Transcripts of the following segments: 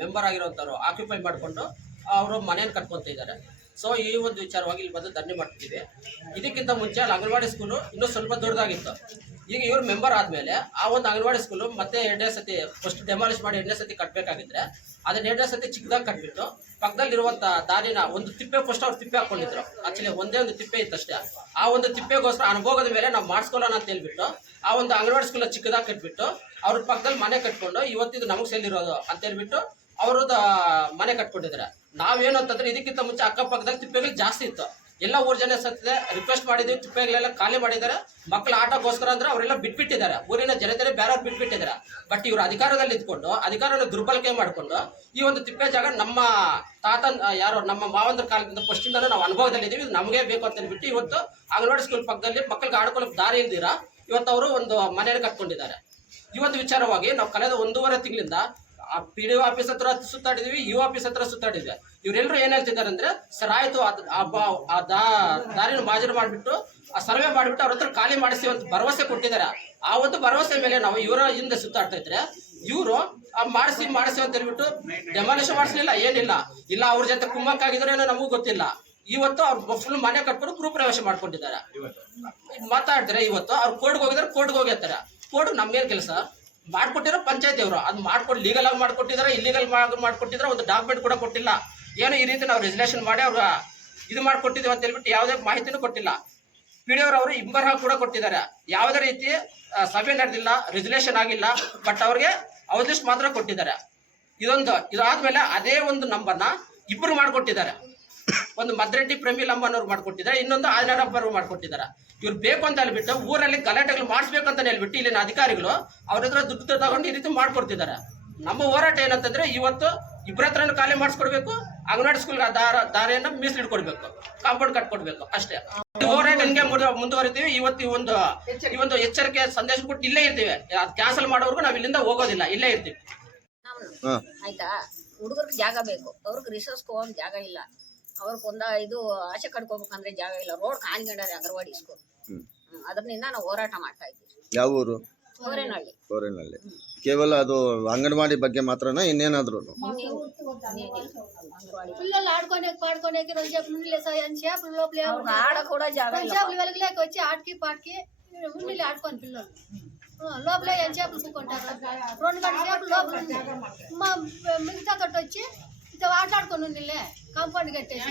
Member ಆಗಿರೋಂಥವ್ರು occupy ಮಾಡಿಕೊಂಡು ಅವರು ಮನೆಯನ್ನು ಕಟ್ಕೊತ ಇದ್ದಾರೆ. ಸೊ ಈ ಒಂದು ವಿಚಾರವಾಗಿ ಇಲ್ಲಿ ಬಂದು ಧರಣಿ ಮಾಡ್ತಿದ್ದೀವಿ. ಇದಕ್ಕಿಂತ ಮುಂಚೆ ಅಲ್ಲಿ ಅಂಗನವಾಡಿ ಸ್ಕೂಲು ಇನ್ನೂ ಸ್ವಲ್ಪ ದೊಡ್ಡದಾಗಿತ್ತು. ಈಗ ಇವ್ರು ಮೆಂಬರ್ ಆದಮೇಲೆ ಆ ಒಂದು ಅಂಗನವಾಡಿ ಸ್ಕೂಲು ಮತ್ತೆ 2ನೇ ಸತಿ ಫಸ್ಟ್ ಡೆಮಾಲಿಷ್ ಮಾಡಿ 2ನೇ ಸತಿ ಕಟ್ಟಬೇಕಾಗಿದ್ರೆ ಅದನ್ನ 2ನೇ ಸತಿ ಚಿಕ್ಕದಾಗಿ ಕಟ್ಬಿಟ್ಟು ಪಕ್ಕದಲ್ಲಿರುವಂಥ ದಾರಿನ ಒಂದು ತಿಪ್ಪೆ ಫಸ್ಟ್ ಅವ್ರು ತಿಪ್ಪೆ ಹಾಕ್ಕೊಂಡಿದ್ರು. ಆಕ್ಚುಲಿ ಒಂದೇ ಒಂದು ತಿಪ್ಪೆ ಇತ್ತಷ್ಟೇ. ಆ ಒಂದು ತಿಪ್ಪೆಗೋಸ್ಕರ ಅನುಭೋಗದ ಮೇಲೆ ನಾವು ಮಾಡಿಸ್ಕೊಳ್ಳೋಣ ಅಂತ ಹೇಳ್ಬಿಟ್ಟು ಆ ಒಂದು ಅಂಗನವಾಡಿ ಸ್ಕೂಲ ಚಿಕ್ಕದಾಗಿ ಕಟ್ಬಿಟ್ಟು ಅವ್ರ ಪಕ್ಕದಲ್ಲಿ ಮನೆ ಕಟ್ಕೊಂಡು ಇವತ್ತಿದು ನಮಗೆ ಸೇಲಿರೋದು ಅಂತ ಹೇಳ್ಬಿಟ್ಟು ಅವ್ರದ್ದು ಮನೆ ಕಟ್ಕೊಂಡಿದ್ದಾರೆ. ನಾವೇನು ಅಂತಂದ್ರೆ ಇದಕ್ಕಿಂತ ಮುಂಚೆ ಅಕ್ಕಪಕ್ಕದಲ್ಲಿ ತಿಪ್ಪೆಗಳು ಜಾಸ್ತಿ ಇತ್ತು. ಎಲ್ಲ ಊರ್ ಜನ ಸತ್ತಿದೆ ರಿಕ್ವೆಸ್ಟ್ ಮಾಡಿದ್ವಿ, ತಿಪ್ಪೆಗಳೆಲ್ಲ ಖಾಲಿ ಮಾಡಿದ್ದಾರೆ. ಮಕ್ಕಳ ಆಟಕ್ಕೋಸ್ಕರ ಅಂದ್ರೆ ಅವರೆಲ್ಲ ಬಿಟ್ಬಿಟ್ಟಿದ್ದಾರೆ, ಊರಿನ ಜನತೆ ಬೇರೆಯವ್ರು ಬಿಟ್ಬಿಟ್ಟಿದ್ದಾರೆ. ಬಟ್ ಇವರು ಅಧಿಕಾರದಲ್ಲಿ ಇದ್ಕೊಂಡು ಅಧಿಕಾರನ ದುರ್ಬಳಕೆ ಮಾಡಿಕೊಂಡು ಈ ಒಂದು ತಿಪ್ಪೆ ಜಾಗ ನಮ್ಮ ತಾತ ಯಾರೋ ನಮ್ಮ ಮಾವಂದ್ರ ಕಾಲದಿಂದ ಫಸ್ಟಿಂದ ನಾವು ಅನುಭವದಲ್ಲಿ ಇದೀವಿ, ನಮಗೆ ಬೇಕು ಅಂತ ಹೇಳ್ಬಿಟ್ಟು ಇವತ್ತು ಅಂಗನವಾಡಿ ಸ್ಕೂಲ್ ಪಕ್ಕದಲ್ಲಿ ಮಕ್ಕಳಿಗೆ ಆಡ್ಕೊಳ್ಳೋಕೆ ದಾರಿ ಇಲ್ದಿರ ಇವತ್ತು ಅವರು ಒಂದು ಮನೆಯನ್ನು ಕಟ್ಕೊಂಡಿದ್ದಾರೆ. ಈ ಒಂದು ವಿಚಾರವಾಗಿ ನಾವು ಕಳೆದ 1.5 ತಿಂಗಳಿಂದ PDO ಆಫೀಸ್ ಹತ್ರ ಸುತ್ತಾಡಿದ್ವಿ, UO ಆಫೀಸ್ ಹತ್ರ ಸುತ್ತಾಡಿದ್ವಿ. ಇವರೆಲ್ಲರೂ ಏನ್ ಹೇಳ್ತಿದ್ದಾರೆ ಅಂದ್ರೆ, ಸರ್ ಆಯ್ತು ದಾರಿನ ಮಾಜರು ಮಾಡಿಬಿಟ್ಟು ಆ ಸರ್ವೆ ಮಾಡಿಬಿಟ್ಟು ಅವ್ರ ಹತ್ರ ಖಾಲಿ ಮಾಡಿಸಿ ಅಂತ ಭರವಸೆ ಕೊಟ್ಟಿದ್ದಾರೆ. ಆ ಒಂದು ಭರವಸೆ ಮೇಲೆ ನಾವು ಇವರ ಹಿಂದೆ ಸುತ್ತಾಡ್ತಾ ಇದ್ರೆ ಇವರು ಮಾಡಿಸಿ ಅಂತ ಹೇಳ್ಬಿಟ್ಟು ಡೆಮಾಲಿಷನ್ ಮಾಡಿಸ್ಲಿಲ್ಲ, ಏನಿಲ್ಲ ಇಲ್ಲ ಅವ್ರ ಜೊತೆ ಕುಮ್ಮಕ್ಕಾಗಿದ್ರೇನೋ ನಮಗೂ ಗೊತ್ತಿಲ್ಲ. ಇವತ್ತು ಅವ್ರು ಫುಲ್ ಮನೆ ಕಟ್ಕೊಂಡು ಗೃಹಪ್ರವೇಶ ಮಾಡ್ಕೊಂಡಿದ್ದಾರೆ. ಮಾತಾಡಿದ್ರೆ ಇವತ್ತು ಅವ್ರು ಕೋರ್ಟ್ಗೆ ಹೋಗಿದ್ದಾರೆ, ಕೋರ್ಟ್ಗೆ ಹೋಗಿರ್ತಾರೆ. ಕೋರ್ಟ್ ನಮ್ಗೇನು ಕೆಲಸ ಮಾಡ್ಕೊಟ್ಟಿರೋ ಪಂಚಾಯತ್ ಅವರು ಅದು ಮಾಡ್ಕೊಂಡು ಲೀಗಲ್ ಆಗಿ ಮಾಡ್ಕೊಟ್ಟಿದ್ದಾರೆ, ಇಲ್ಲಿಗಲ್ ಮಾಡ್ಕೊಟ್ಟಿದ್ರೆ ಒಂದು ಡಾಕ್ಯುಮೆಂಟ್ ಕೂಡ ಕೊಟ್ಟಿಲ್ಲ. ಏನೋ ಈ ರೀತಿ ನಾವು ರೆಸಲ್ಯೂಷನ್ ಮಾಡಿ ಅವ್ರು ಇದು ಮಾಡ್ಕೊಟ್ಟಿದ್ದೀವಿ ಅಂತ ಹೇಳ್ಬಿಟ್ಟು ಯಾವುದೇ ಮಾಹಿತಿನೂ ಕೊಟ್ಟಿಲ್ಲ. PDO ಅವರು ಇಂಬರಹ ಕೂಡ ಕೊಟ್ಟಿದ್ದಾರೆ, ಯಾವುದೇ ರೀತಿ ಸಭೆ ನಡೆದಿಲ್ಲ, ರೆಸಲ್ಯೂಷನ್ ಆಗಿಲ್ಲ. ಬಟ್ ಅವ್ರಿಗೆ ಔಟ್ ಲಿಸ್ಟ್ ಮಾತ್ರ ಕೊಟ್ಟಿದ್ದಾರೆ. ಇದಾದ್ಮೇಲೆ ಅದೇ ಒಂದು ನಂಬರ್ನ ಇಬ್ಬರು ಮಾಡ್ಕೊಟ್ಟಿದ್ದಾರೆ. ಒಂದು ಮದ್ರೆಡ್ಡಿ ಪ್ರೇಮಿಲ್ ಅಂಬನವ್ರು ಮಾಡ್ಕೊಟ್ಟಿದ್ದಾರೆ, ಇನ್ನೊಂದು ಆದಿನಾಡಪ್ಪರು ಮಾಡ್ಕೊಟ್ಟಿದ್ದಾರೆ. ಇವ್ರು ಬೇಕು ಅಂತ ಹೇಳ್ಬಿಟ್ಟು ಊರಲ್ಲಿ ಗಲಾಟೆಗಳು ಮಾಡಿಸ್ಬೇಕು ಅಂತ ಹೇಳ್ಬಿಟ್ಟು ಇಲ್ಲಿನ ಅಧಿಕಾರಿಗಳು ಅವ್ರ ಹತ್ರ ದುಡ್ಡು ತಗೊಂಡು ಈ ರೀತಿ ಮಾಡ್ಕೊಡ್ತಿದ್ದಾರೆ. ನಮ್ಮ ಹೋರಾಟ ಏನಂತಂದ್ರೆ ಇವತ್ತು ಇಬ್ಬರ ಹತ್ರನೂ ಖಾಲಿ ಮಾಡಿಸ್ಕೊಡ್ಬೇಕು, ಅಂಗನವಾಡಿ ಸ್ಕೂಲ್ ದಾರಿಯನ್ನು ಮೀಸಲಿಡ್ಕೊಡ್ಬೇಕು, ಕಾಂಪೌಂಡ್ ಕಟ್ಕೊಡ್ಬೇಕು ಅಷ್ಟೇ. ಹೋರಾಟ ಹಂಗೆ ಮುಂದುವರಿತೀವಿ. ಈ ಒಂದು ಎಚ್ಚರಿಕೆ ಸಂದೇಶ ಕೊಟ್ಟು ಇಲ್ಲೇ ಇರ್ತೀವಿ. ಅದು ಕ್ಯಾನ್ಸಲ್ ಮಾಡೋರ್ಗು ನಾವು ಇಲ್ಲಿಂದ ಹೋಗೋದಿಲ್ಲ, ಇಲ್ಲೇ ಇರ್ತೀವಿ. ಆಯ್ತಾ, ಹುಡುಗರಿಗೆ ಜಾಗ ಬೇಕು, ಅವ್ರಿಗೆ ರಿಸರ್ಚ್ ಹೋಗೋ ಜಾಗ ಇಲ್ಲ, ಅವ್ರಿಗೊಂದ ಇದು ಆಚೆ ಕಟ್ಕೋಬೇಕಂದ್ರೆ ಜಾಗ ಇಲ್ಲ. ರೋಡ್ ಕಾಣ್ಕೊಂಡಾರೆ ಅಂಗನವಾಡಿ ಸ್ಕೂಲ್. ಅದರಿಂದ ನಾವು ಹೋರಾಟ ಮಾಡ್ತಾ ಇದ್ದೀವಿ. ಯಾವ ಊರು? ಕೋರೇನಹಳ್ಳಿ. ಕೋರೇನಹಳ್ಳಿ. ಕೇವಲ ಅದು ಅಂಗನವಾಡಿ ಬಗ್ಗೆ ಮಾತ್ರನಾ ಇನ್ನೇನಾದ್ರು? పిల్లలు పాడుకోనేకి రెండు చేపలు ఉండిలే సార్ అని చేపలు లోపల ఆడ కూడా జాగా చేపలు వెలగలేక వచ్చి ఆటకి పాటకి ఉండిలే ఆడుకోని పిల్లలు లోపల ఏం చేపలు పూకుంటారు. 2 గంటల చేపలు లోపల ఉంది. మా మిగతా కట్టు వచ్చి ఇట్లా ఆటాడుకొని ఉండిలే కాంపౌండ్ కట్టేసి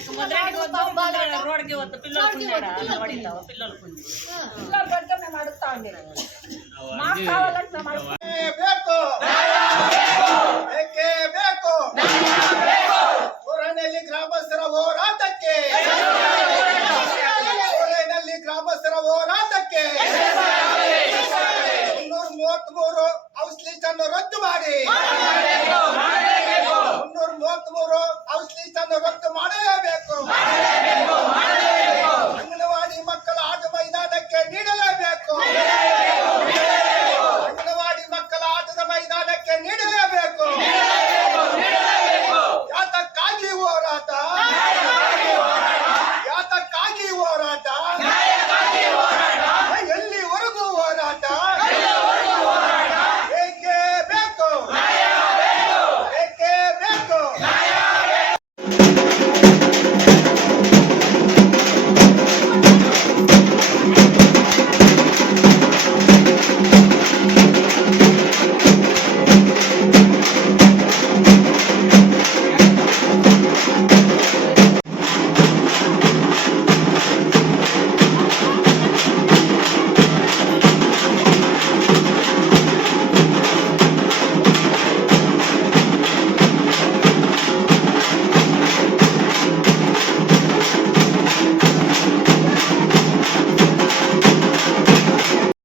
ಗ್ರಾಮಸ್ಥರ ಹೋರಾಟಕ್ಕೆ ಗ್ರಾಮಸ್ಥರ ಹೋರಾಟಕ್ಕೆ 333 ಹೌಸ್ ಲೀಸ್ಟ್ ಅನ್ನು ರದ್ದು ಮಾಡಿ 333 ಹೌಸ್ ಲೀಸ್ಟ್ ಅನ್ನು ರದ್ದು ಮಾಡಲೇಬೇಕು. ಅಂಗನವಾಡಿ ಮಕ್ಕಳ ಆಟ ಮೈದಾನಕ್ಕೆ ನೀಡಲೇ